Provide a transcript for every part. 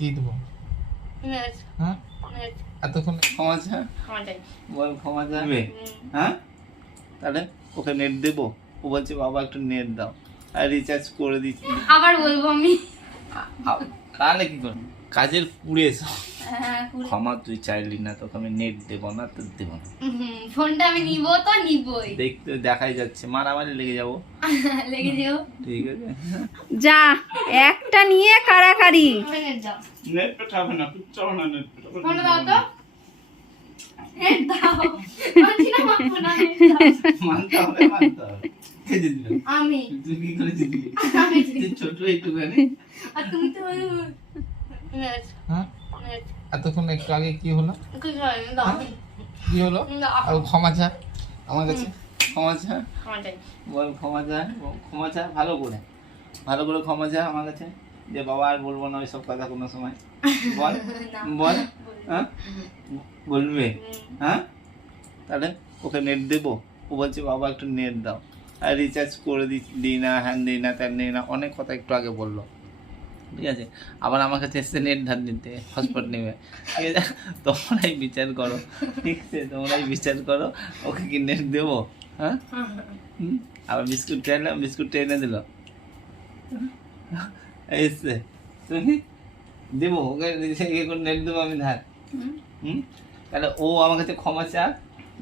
কি দেবো? হ্যাঁ এতক্ষণ ক্ষমা চা, বল ক্ষমা চাবে। হ্যাঁ তাহলে ওকে নেট দেবো? ও বলছে বাবা একটু নেট দাও, আর রিচার্জ করে দিচ্ছি। আবার বলবো আমি। তাহলে কি করবো? কাজের পুড়ে ক্ষমা তুই চাইলি না, তোকে আমি নেট দেবো না, তো দেবো না। ফোনটা আমি নিব তো নিবই। দেখতে দেখাই যাচ্ছে, মারামারি লেগে যাবো। লেগে যাও। ঠিক আছে, যা একটা নিয়ে কারাকারি। নেট পেটাবে না, তুই চাও না নেট পেটাবে। ফোনটা দাও তো। নেট দাও। মানছি না, মানবো না, নেট দাও। মানতে হবে, মানতে হবে। কে দিল? আমি। তুই কি করে দিলি? তুই ছোট একটুখানি। আর তুমি তো নেট হ্যাঁ নেট এতক্ষণ একটু আগে কি হলো? কি করে দাও। কি হলো? দাও। আর ক্ষমা চা আমার কাছে। ক্ষমা চা, আমারটাই। বল ক্ষমা চা, ক্ষমা চা ভালো করে, ভালো করে ক্ষমা চা আমার কাছে, যে বাবা আর বলবো না ওইসব কথা কোনো সময়। বল বল। হ্যাঁ বলবে? হ্যাঁ তাহলে ওকে নেট দেবো? ও বলছে বাবা একটু নেট দাও, আর রিচার্জ করে দিই না, হ্যান দিই না, ত্যান দিই না, অনেক কথা একটু আগে বললো। ঠিক আছে, আবার আমার কাছে এসছে নেট ধার নিতে, হটস্পট নেবে। ঠিক আছে, তোমরাই বিচার করো। ঠিক আছে, তোমরাই বিচার করো, ওকে কি নেট দেবো? হ্যাঁ আবার বিস্কুট চাইলাম, বিস্কুট এনে দিল। এসছে তুমি দেবো ওকে, নেট দেবো আমি ধার? তাহলে ও আমার কাছে ক্ষমা চা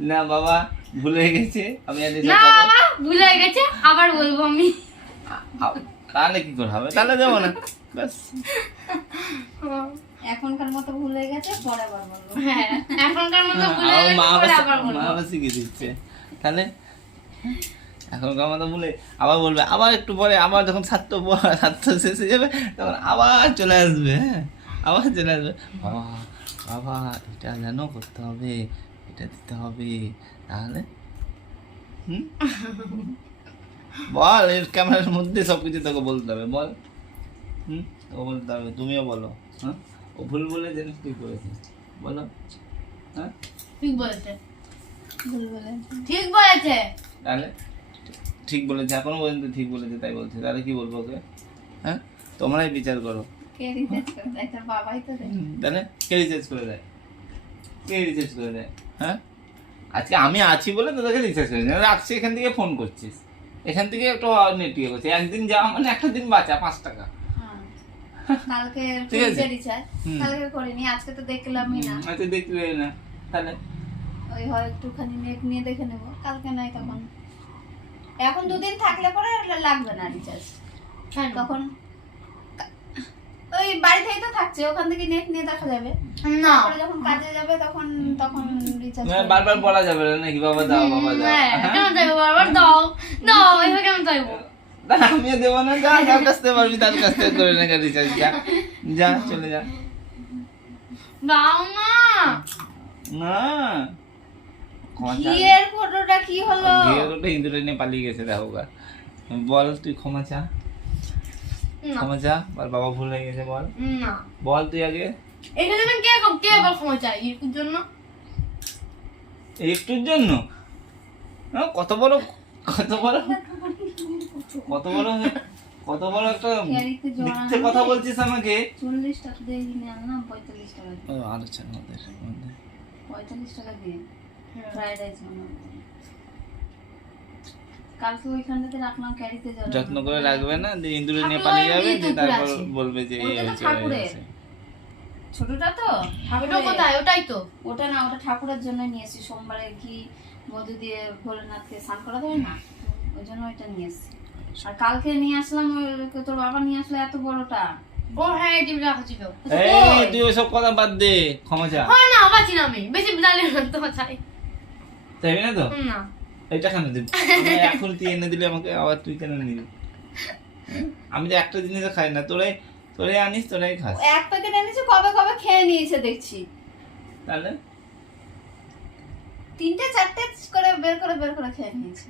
না, বাবা ভুল হয়ে গেছে, আমি আর এসব না কথা- বাবা ভুল হয়ে গেছে, আবার বলবো আমি। তাহলে কি করে হবে? তাহলে দেবো না, ব্যাস। এখনকার মতো ভুল হয়ে গেছে, পরে আবার বলবো। হ্যাঁ এখনকার মতো ভুল আমার হয়ে মা গেছে, পরে আবার মা বলবো। আবার শিখিয়ে দিচ্ছে। তাহলে এখনকার মতো বলে আবার বলবে, আবার একটু পরে, আবার যখন ছাত্র শেষ হয়ে যাবে তখন আবার চলে আসবে। হ্যাঁ আবার চলে আসবে, বাবা বাবা এটা যেন করতে হবে, এটা দিতে হবে। তাহলে বল, এর ক্যামেরার মধ্যে সবকিছু তোকে বলতে হবে, বল। তোকে বলতে হবে, তুমিও বলো। হ্যাঁ ও ভুল বলে জানিস তুই করেছিস, বলো। হ্যাঁ ঠিক বলেছে, ভুল বলে ঠিক বলেছে। তাহলে ঠিক বলেছে, এখনো পর্যন্ত ঠিক বলেছে, তাই বলছে। তাহলে কি বলবো ওকে? হ্যাঁ তোমরাই বিচার করো। কে রিচার্জ করে দেয়? তোর বাবাই তো দেয়। তাহলে কে রিচার্জ করে দেয়? কে রিচার্জ করে দেয়? হ্যাঁ আজকে আমি আছি বলে তোদেরকে রিচার্জ করে দেয়। রাখছি, এখান থেকে ফোন করছিস, এখান থেকে একটু নেট ইয়ে করছিস, একদিন যাওয়া মানে একটা দিন বাঁচা 5 টাকা। কালকে ঠিক আছে। রিচার্জ হুম। কালকে করিনি, আজকে তো দেখলামই না। হয়তো দেখলে না, তাহলে ওই হয় একটুখানি নেট নিয়ে দেখে নেবো, কালকে নাই তখন। এখন দুদিন থাকলে পরে লাগবে না রিচার্জ, তখন ওই বাড়ি থেকেই তো থাকছে, ওখান থেকে নেট নিয়ে দেখা যাবে। না পরে যখন কাজে যাবে তখন তখন রিচার্জ বারবার বলা যাবে না নাকি বাবা দাও, বাবা দাও। হ্যাঁ, হ্যাঁ? কেমন চাইবো বারবার? দাও দাও, এইভাবে কেমন চাইবো? তাহলে আমিও দেবো না, যা যার কাছ থেকে পারবি তার কাছ থেকে করে নেগা রিচার্জ, যা যা চলে যা। দাও না। না ক্ষমা চা। ঘিয়ের ফটোটা কি হলো? ঘিয়েরটা ইন্দুরে নিয়ে পালিয়ে গেছে, দেখো গা। বল তুই ক্ষমা চা, না ক্ষমা চা, বল বাবা ভুল হয়ে গেছে, বল না, বল তুই আগে। এটা যেন কে কে আবার ক্ষমা চাই এর জন্য? একটুর জন্য? কত বড় কত বড় কত বড় কত বড় একটা ক্যারিতে জল মিথ্যে কথা বলছিস আমাকে। 40 টাকা দিয়ে কিনে আনলাম, 45 টাকা দিয়ে। ও আচ্ছা, আমাদের 45 টাকা দিয়ে ফ্রাইড রাইস বানাবো। কালকে ওইখান থেকে রাখলাম ক্যারিতে জল। যত্ন করে রাখবে না, যে ইন্দুরে নিয়ে ঠাকুরের পালিয়ে যাবে, নিয়ে যে তো তারপর ঘুরে আসি। বলবে যে এই ওটা তো হয়েছে, ওই ঠাকুরের। হয়েছে। ছোটটা তো ওটা কোথায়? ওটাই তো। ওটা না, ওটা ঠাকুরের জন্য নিয়েছি। সোমবারে ঘি মধু দিয়ে ভোলেনাথকে স্নান করা দেবে না, ওই জন্য ওইটা নিয়ে এসেছি। আর কালকে নিয়ে আসলাম, তোর বাবা নিয়ে আসলো এত বড়টা। ও হ্যাঁ, এই টিভি রাখা ছিল। এই তুই ওইসব কথা বাদ দে, ক্ষমা চা। হয় না, বাঁচি না আমি, বেশি জানি না তোমার চাই। তাই না তো? না এটা কেন দিবি? এখন তুই এনে দিলে আমাকে, আবার তুই কেন নিবি? আমি তো একটা জিনিস খাই না, তোরে আনিস, তোরাই খাস। এক প্যাকেট এনেছে, কবে কবে খেয়ে নিয়েছে দেখছি। তাহলে 3টে 4টে করে বের করে খেয়ে নিয়েছে।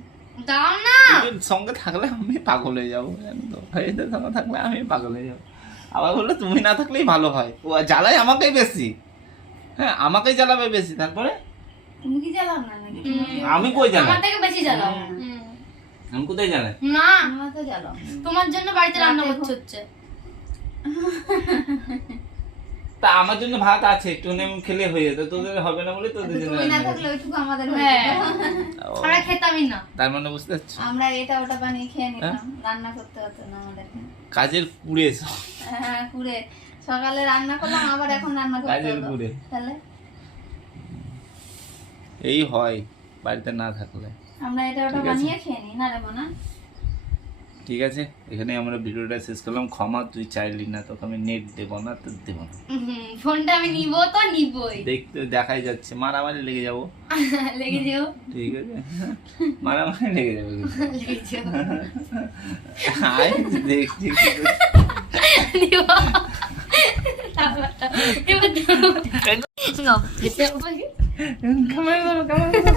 দাও না। তোর সঙ্গে থাকলে আমি পাগল হয়ে যাবো, জানো তো? ভাইদের সঙ্গে থাকলে আমি পাগল হয়ে যাবো। আবার বললো তুমি না থাকলেই ভালো হয়, ও জ্বালায় আমাকেই বেশি। হ্যাঁ আমাকেই জ্বালাবে বেশি, তারপরে তুমি কি জ্বালাও না নাকি? আমি কই জ্বালাই? আমার থেকে বেশি জ্বালাও। আমি কোথায় জ্বালাই? না, তোমরা তো জ্বালাও। তোমার জন্য বাড়িতে রান্না করতে হচ্ছে। তা আমার জন্য ভাত আছে, একটু খেলে হয়ে যেত, তোদের হবে না বলে তোদের জন্য তুমি না রান্না থাকলে ওইটুকু আমাদের হ্যাঁ। ও, আমরা খেতামই না। তার মানে বুঝতে পারছো আমরা এটা ওটা বানিয়ে খেয়ে নিতাম, রান্না করতে হতো না আমাদের। কাজের কুড়ে সব। হ্যাঁ পুরে সকালে রান্না করলাম, আবার এখন রান্না করতে কাজের হলো। কুড়ে তাহলে এই হয় বাড়িতে না থাকলে। আমরা এটা ওটা ঠিক আছে। বানিয়ে খেয়ে নিই না রে বোনা। ঠিক আছে, এখানে আমরা ভিডিওটা শেষ করলাম। ক্ষমা, তুই চাইলি না, তোকে আমি নেট দেবো না, তো দেবো না। ফোনটা আমি নিব তো নিবই। দেখতে দেখাই যাচ্ছে, মারামারি লেগে যাবো। লেগে যেও। ঠিক আছে, মারামারি লেগে যাবে কিন্তু। লেগে যেও। আয় দেখছি নিব। এবার দাও। নাও, যেতে হবে কি? কামাই করো, কামাই করো।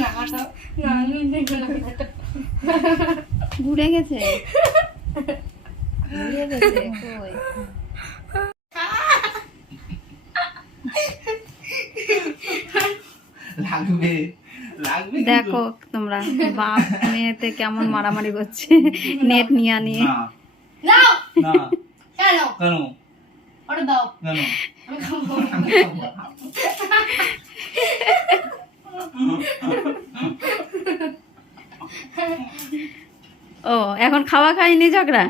না, না, আমি দেখব না। ঘুরে গেছে ঘুরে গেছে কই? লাগবে লাগবে কিন্তু। দেখো তোমরা বাপ মেয়েতে কেমন মারামারি করছে নেট নিয়ে নিয়ে। না নাও। না, কেন? কেন ওটা দাও। কেন? আমি খাবো। ও এখন খাওয়া খাইনি ঝগড়া?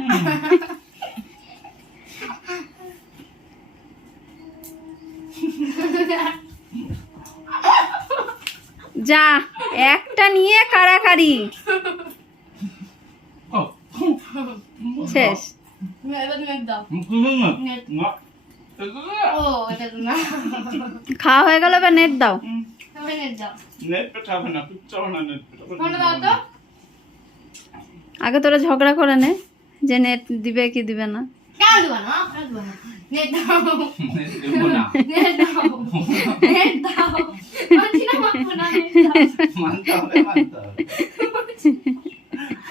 যা একটা নিয়ে কারাকারি শেষ। এবার নেট দাও। নেট। না। ও, এটা তো না। খাওয়া হয়ে গেল, এবার নেট দাও। এবার নেট দাও। নেট পেটাবে না, পিচ্ছাও না নেট পেটাবে। ফোনটা দাও তো। আগে তোরা ঝগড়া করে নে যে নেট দিবে কি দিবে না। কেন দিবা না? কেন দিবা না? নেট দাও। নেট দেবো না। নেট দাও। নেট দাও। বলছি না মাখবো না, নেট দাও। মানতে হবে, মানতে হবে।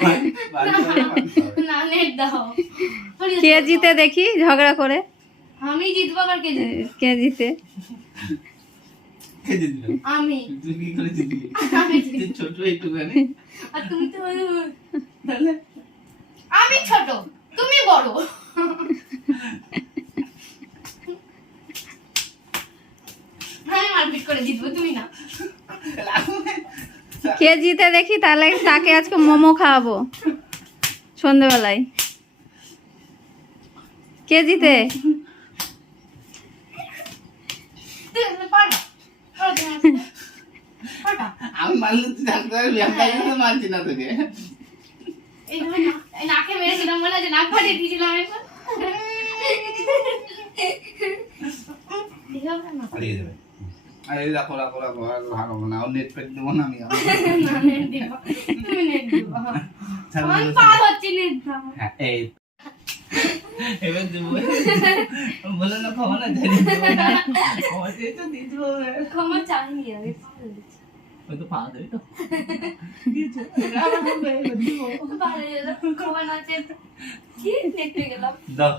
মানতে হবে। না, নেট দাও। কে জিতে দেখি ঝগড়া করে, আমি জিতবো, আবার কে জিতবে? কে জিতে। কে জিতবে? আমি। তুই কি করে জিতবি? আমি তুই ছোট একটুখানি। আর তুমি তো তাহলে আমি ছোট, তুমি বড়। আমি মারপিট করে জিতবো, তুমি না। কে জিতে দেখি, তাহলে তাকে আজকে মোমো খাওয়াবো সন্ধ্যেবেলায়। কে জিতে? তুমি পারবা? পারো তুমি? পারবা? আমি মানলে তুই থাকতে পারবি, আমি তাই জন্য মানছি না তোকে। এইভাবে এই নাকে মেরেছিলাম, মনে আছে? নাক ফাটিয়ে দিয়েছিলাম একবার। এইভাবে না। হারিয়ে যাবে। আরে রাখো রাখো রাখো, আর হারাবো না, নেট পেট দেবো না আমি। না, নেট দিবা। তুমি নেট দিবা। আমি পার হচ্ছি, নেট দাও। হ্যাঁ, এই এবার দেবো। বলে না ক্ষমা না, জানি দেবো না। ক্ষমা চেয়ে তো দিয়ে দেবো। ক্ষমা চাইনি আমি, পার হচ্ছি। ওই তো পাওয়া যাবে তো। দিয়েছে। এবার দেবো। পার হয়ে গেলাম, ক্ষমা না চেয়ে কি নেট পেয়ে গেলাম। দাও।